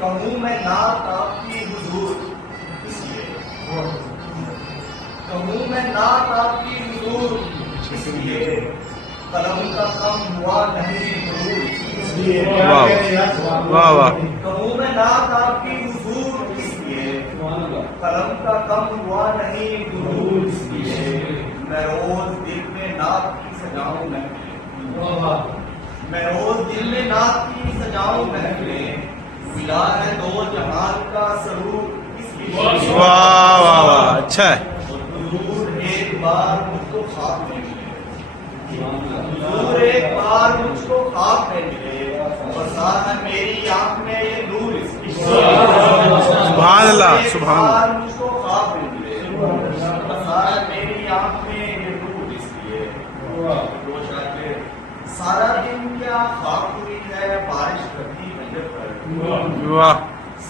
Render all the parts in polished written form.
कहूँ मैं नात आपकी हुजूर इसलिए, कहूँ मैं नात आपकी हुजूर इसलिए, कलम का कम हुआ नहीं हुजूर इसलिए, वाह वाह। कहूँ मैं नात आपकी हुजूर इसलिए, कलम का कम हुआ नहीं हुजूर इसलिए, मैं रोज दिल में नात की सजाऊं महफिलें, मैं रोज दिल में नात की सजाऊं महफिलें, मिला है दो जहान का सरूर इसलिए, वाह वाह वाह, अच्छा है। हुजूर एक बार मुझको ख्वाब में मिले, हुजूर एक बार मुझको ख्वाब में मिले, बसा है मेरी आंख में ये नूर इसलिए, सुभान अल्लाह, सुभान अल्लाह। मुझको ख्वाब में मिले, बसा है मेरी आंख में ये नूर इसलिए, रोज आके सारा दिन क्या खाक हुई है बारिश करती मंजर पर, वाह।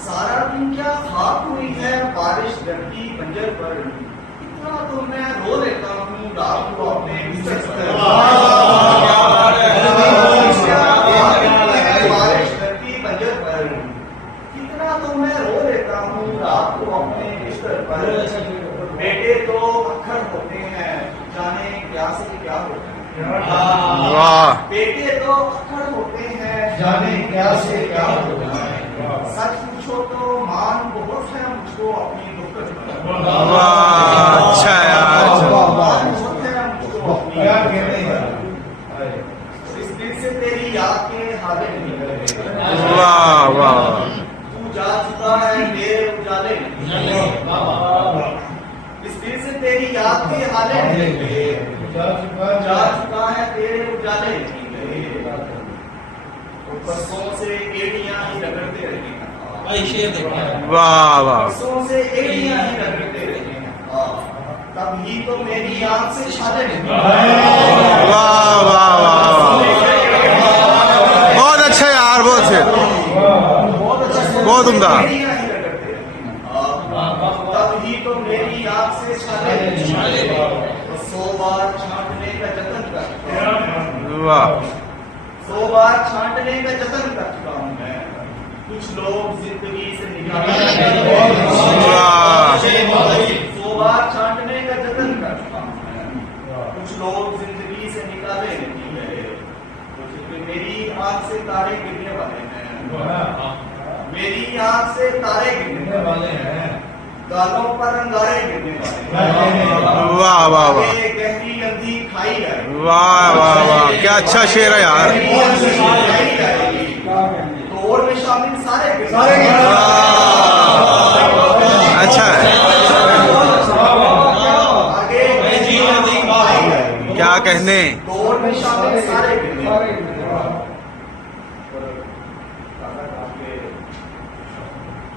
सारा दिन क्या खाक हुई है बारिश करती मंजर पर, इतना तो मैं रो लेता हूँ रात को अपने बिस्तर पर, बारिश करती मंजर पर, इतना तो मैं रो लेता हूँ रात को अपने बिस्तर पर, बेटे तो अक्खर होते हैं जाने क्या से क्या होते हैं, वाह। बेटे तो अक्खर होते हैं जाने क्या से क्या होता है, सच पूछो तो मान बहुत है मुझको अपनी दुखत पर, वाह, अच्छा है यार। मान बहुत है मुझको अपनी इस दिल से तेरी याद के हाले नहीं, वाह वाह। तू जा चुका है मेरे उजाले नहीं, इस दिल से तेरी याद के हाले नहीं गए, जा चुका है तेरे उजाले नहीं गए, बरसों से एड़ियां ही रगड़ते रहे, वाह वाह। बरसों से एड़ियां ही रगड़ते रहे, तब ही तो मेरी आंख से छाले नहीं, वाह वाह वाह। बहुत अच्छा यार, बहुत अच्छे, बहुत उम्दा। एड़ियां ही रगड़ते रहे, तब ही तो मेरी आंख से छाले नहीं, 100 बार छांटने का जतन करता, वाह 100 बार छांटने का जतन कर चुका हूँ मैं, कुछ लोग जिंदगी से निकाले, 100 बार छांटने का जतन कर चुका हूँ मैं, कुछ लोग जिंदगी से निकाले नहीं गए, कुछ मेरी आंख से तारे गिरने वाले हैं, मेरी आंख से तारे गिरने वाले हैं, गालों पर अंगारे गिरने वाले हैं, वाह वाह वाह। गहरी अंधी खाई है, वाह वाह वाह, क्या अच्छा शेर है यार। और में शामिल सारे अच्छा है। आगे क्या कहने। दौड़ में शामिल सारे